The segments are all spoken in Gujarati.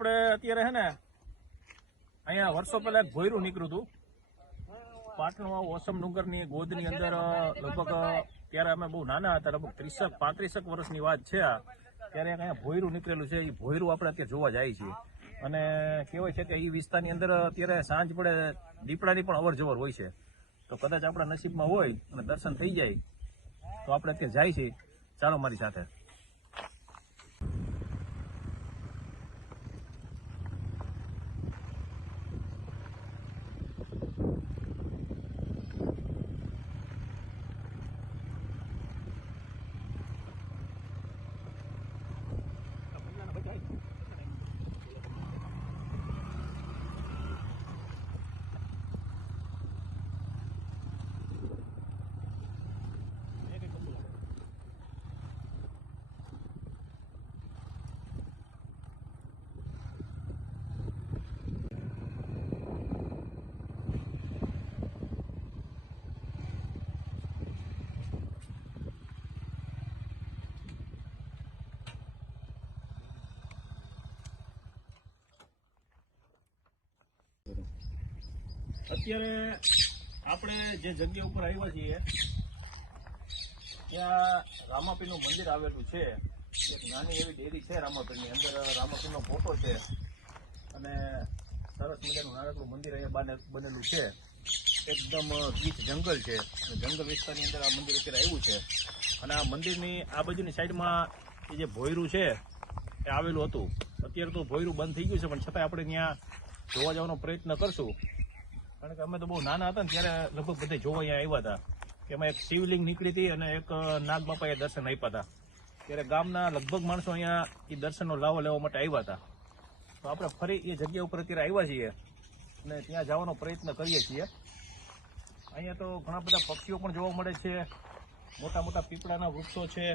આપણે અત્યારે હે ને અહીંયા વર્ષો પહેલા એક ભોયરું નીકળ્યું હતું પાટણ ઓસમ ડુંગરની ગોદની અંદર લગભગ ત્યારે અમે બહુ નાના હતા, લગભગ 30-35 વર્ષની વાત છે આ. ત્યારે અહીંયા ભોયરું નીકળેલું છે. એ ભોયરું આપણે અત્યારે જોવા જાય છીએ અને કહેવાય છે કે એ વિસ્તારની અંદર અત્યારે સાંજ પડે દીપડાની પણ અવર જવર હોય છે. તો કદાચ આપણા નસીબમાં હોય અને દર્શન થઈ જાય તો આપણે અત્યારે જાય છીએ. ચાલો મારી સાથે. અત્યારે આપણે જે જગ્યા ઉપર આવ્યા છીએ ત્યાં રામાપીરનું મંદિર આવેલું છે. એક નાની એવી ડેરી છે રામાપીરની અંદર. રામાપીરનો ફોટો છે અને સરસ મજાનું નાનકડું મંદિર અહીંયા બનેલું છે. એકદમ ગીચ જંગલ છે. જંગલ વિસ્તારની અંદર આ મંદિર અત્યારે આવ્યું છે. અને આ મંદિરની આ બાજુની સાઈડમાં એ જે ભોયરું છે એ આવેલું હતું. અત્યારે તો ભોયરું બંધ થઈ ગયું છે, પણ છતાંય આપણે ત્યાં જોવા જવાનો પ્રયત્ન કરશું. કારણ કે અમે તો બહુ નાના હતા ને ત્યારે લગભગ બધા જોવા અહીંયા આવ્યા હતા. એમાં એક શિવલિંગ નીકળી હતી અને એક નાગ બાપાએ દર્શન આપ્યા હતા. ત્યારે ગામના લગભગ માણસો અહીંયા એ દર્શનનો લાવો લેવા માટે આવ્યા હતા. તો આપણે ફરી એ જગ્યા ઉપર અત્યારે આવ્યા છીએ અને ત્યાં જવાનો પ્રયત્ન કરીએ છીએ. અહીંયા તો ઘણા બધા પક્ષીઓ પણ જોવા મળે છે. મોટા મોટા પીપળાના વૃક્ષો છે.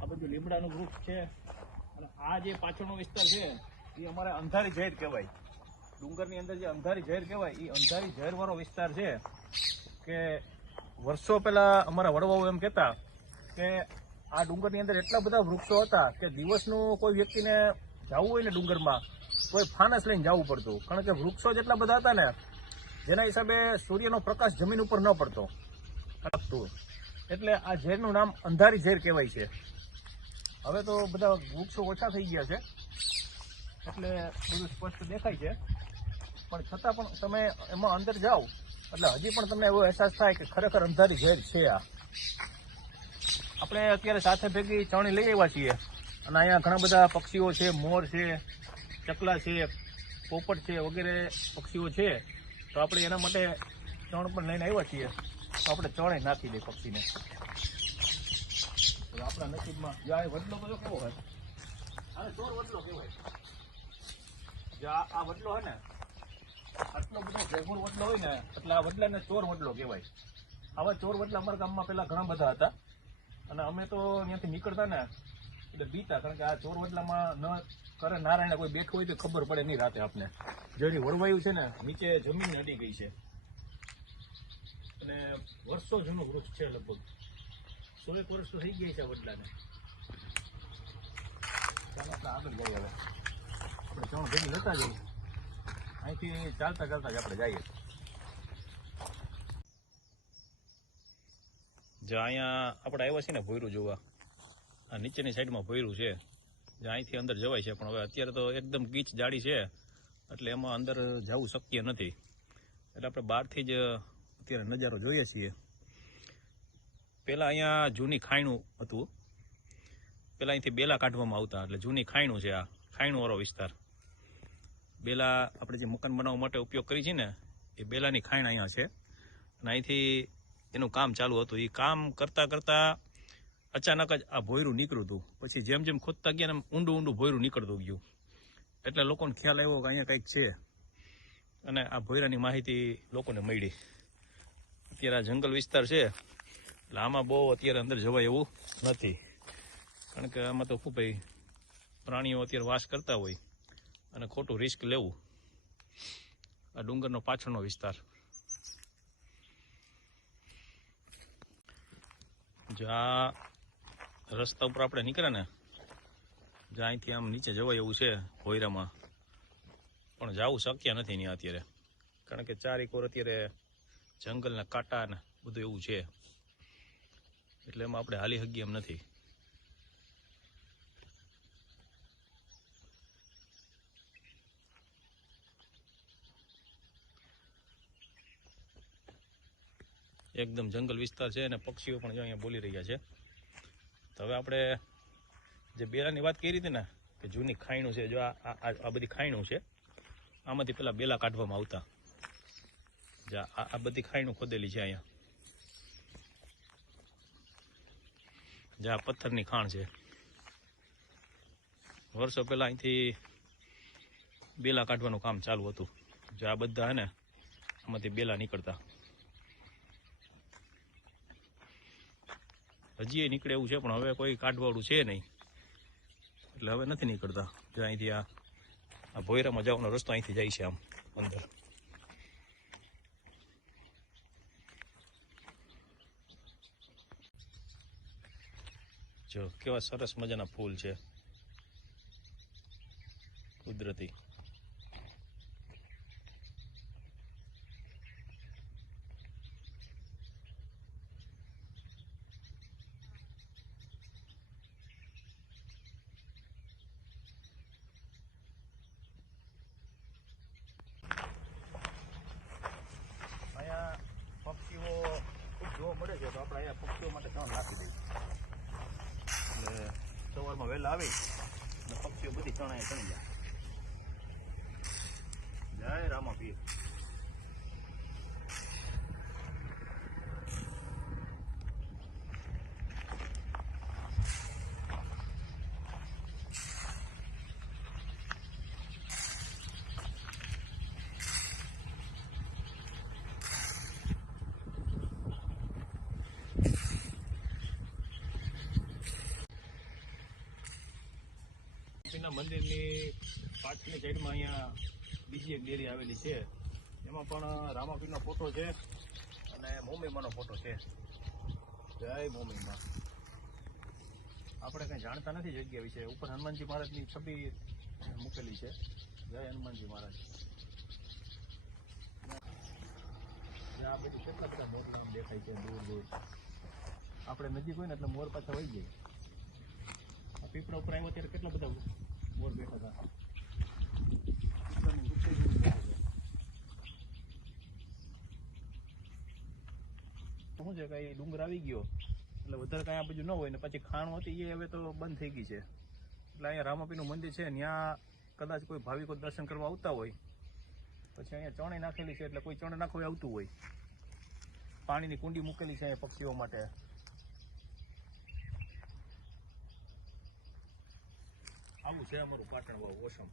આ બધું લીમડાનું વૃક્ષ છે. અને આ જે પાછળનો વિસ્તાર છે એ અમારે અંધારી ઝેર કહેવાય. ડુંગરની અંદર જે અંધારી ઝેર કહેવાય એ અંધારી ઝેર વાળો વિસ્તાર છે. કે વર્ષો પહેલા અમારા વડવાઓ એમ કહેતા કે આ ડુંગરની અંદર એટલા બધા વૃક્ષો હતા કે દિવસનું કોઈ વ્યક્તિને જવું હોય ને ડુંગરમાં કોઈ ફાનસ લઈને જવું પડતું. કારણ કે વૃક્ષો જેટલા બધા હતા ને જેના હિસાબે સૂર્યનો પ્રકાશ જમીન ઉપર ન પડતો. એટલે આ ઝેરનું નામ અંધારી ઝેર કહેવાય છે. હવે તો બધા વૃક્ષો ઓછા થઈ ગયા છે એટલે બધું સ્પષ્ટ દેખાય છે. પણ છતાં પણ તમે એમાં અંદર જાઓ એટલે હજી પણ તમને એવો અહેસાસ થાય કે ખરેખર અંધારી ઝેર છે આ. આપણે અત્યારે સાથે ભેગી ચણી લઈ આવ્યા છીએ અને અહીંયા ઘણા બધા પક્ષીઓ છે. મોર છે, ચકલા છે, પોપટ છે વગેરે પક્ષીઓ છે. તો આપણે એના માટે ચણ પણ લઈને આવ્યા છીએ. તો આપણે ચણે નાખી દઈએ પક્ષીને. આપણા નસીબમાં જ્યાં વડલો બધો કેવો હોય અરે ચોર વડલો કહેવાય. આ વડલો હોય ને આટલો બધો ભેગુર વડલો હોય ને એટલે આ વડલાને ચોર વડલો કહેવાય. આવા ચોર વડલા અમારા ગામમાં પેલા ઘણા બધા હતા અને અમે તો ત્યાંથી નીકળતા ને એટલે બીતા. કારણ કે આ ચોર વડલામાં ન કરે નારાયણ કોઈ બેઠું હોય તો ખબર પડે નહીં રાતે આપને. જેની વળવાયું છે ને નીચે જમીન અડી ગઈ છે અને વર્ષો જૂનું વૃક્ષ છે. લગભગ 100 વર્ષ તો થઈ ગયા છે આ વડલાને. ચાલો આપણે આગળ જઈએ. હવે આપણે ચણ ભેગી લેતા જઈએ. અહીંથી ચાલતા ચાલતા જ આપણે જઈએ. જો અહીંયા આપણે આવ્યા છીએ ને ભોયરું જોવા. આ નીચેની સાઈડમાં ભોયરું છે. જે અહીંથી અંદર જવાય છે પણ હવે અત્યારે તો એકદમ ગીચ જાડી છે એટલે એમાં અંદર જવું શક્ય નથી. એટલે આપણે બહારથી જ અત્યારે નજારો જોઈએ છીએ. પહેલાં અહીંયા જૂની ખાયણું હતું. પહેલાં અહીંથી બેલા કાઢવામાં આવતા એટલે જૂની ખાયણું છે. આ ખાયણુંવાળો વિસ્તાર. બેલા આપણે જે મકાન બનાવવા માટે ઉપયોગ કરી છે ને એ બેલાની ખાયણ અહીંયા છે. અને અહીંથી એનું કામ ચાલુ હતું. એ કામ કરતાં કરતાં અચાનક જ આ ભોયરું નીકળ્યું હતું. પછી જેમ જેમ ખોદતા ગયા ને ઊંડું ઊંડું ભોયરું નીકળતું ગયું. એટલે લોકોને ખ્યાલ આવ્યો કે અહીંયા કંઈક છે અને આ ભોયરાની માહિતી લોકોને મળી. અત્યારે આ જંગલ વિસ્તાર છે એટલે આમાં બહુ અત્યારે અંદર જવાય એવું નથી. કારણ કે આમાં તો ખૂબ ભાઈ પ્રાણીઓ અત્યારે વાસ કરતા હોય અને ખોટું રિસ્ક લેવું. આ ડુંગરનો પાછળનો વિસ્તાર. જો આ રસ્તા ઉપર આપણે નીકળે ને જો અહીંથી આમ નીચે જવાય એવું છે ભોયરામાં. પણ જવું શક્ય નથી ત્યાં અત્યારે, કારણ કે ચારેકોર અત્યારે જંગલના કાંટા ને બધું એવું છે, એટલે એમાં આપણે હાલી શકીએ એમ નથી. એકદમ જંગલ વિસ્તાર છે અને પક્ષીઓ પણ અહીંયા બોલી રહ્યા છે. તો હવે આપણે જે બેલાની વાત કરી હતી ને કે જૂની ખાઈણું છે, જો આ બધી ખાઈણું છે, આમાંથી પેલા બેલા કાઢવામાં આવતા. આ બધી ખાઈણું ખોદેલી છે અહીંયા, જે આ પથ્થરની ખાણ છે. વર્ષો પહેલા અહીંથી બેલા કાઢવાનું કામ ચાલુ હતું. જો આ બધા હે ને આમાંથી બેલા નીકળતા. હજી નીકળે એવું છે, પણ હવે કોઈ કાઢવાળું છે નહીં, એટલે હવે નથી નીકળતા. જો અહીંથી આ ભોયરામાં જવાનો રસ્તો અહીંથી જાય છે આમ અંદર. જો કેવા સરસ મજાના ફૂલ છે કુદરતી. અહીંયા પક્ષીઓ ખૂબ જોવા મળે છે, તો આપણે અહીંયા પક્ષીઓ માટે ધ્યાન રાખી દઈએ. એટલે સવારમાં વહેલા આવી અને પક્ષીઓ બધી ચણાએ ચણી જાય. જય રામાપીર. મંદિરની પાછળની સાઈડમાં અહીંયા બીજી એક ડેરી આવેલી છે, એમાં પણ રામાપીરનો ફોટો છે અને મોમીમાનો ફોટો છે. જય મોમીમા. આપણે કંઈ જાણતા નથી જગ્યા વિશે. ઉપર હનુમાનજી મહારાજની છબી મૂકેલી છે. જય હનુમાનજી મહારાજ. આ બધું કેટલા બધા મોરલા દેખાય છે દૂર દૂર. આપણે નજીક હોય ને એટલે મોર પાછા વહી જાય. આ પીપળા ઉપર આવ્યો ત્યારે કેટલા બધા મોર બેઠા હતા. શું છે કઈ ડુંગર આવી ગયો એટલે વધારે કઈ આ બાજુ ન હોય ને પછી ખાણું હતી એ હવે તો બંધ થઈ ગઈ છે. એટલે અહીંયા રામાપીરનું મંદિર છે, ત્યાં કદાચ કોઈ ભાવિકો દર્શન કરવા આવતા હોય, પછી અહીંયા ચણે નાખેલી છે, એટલે કોઈ ચણે નાખવા આવતું હોય. પાણીની કુંડી મૂકેલી છે અહીંયા પક્ષીઓ માટે. આવું છે અમારું પાટણ વાળું ઓસમ.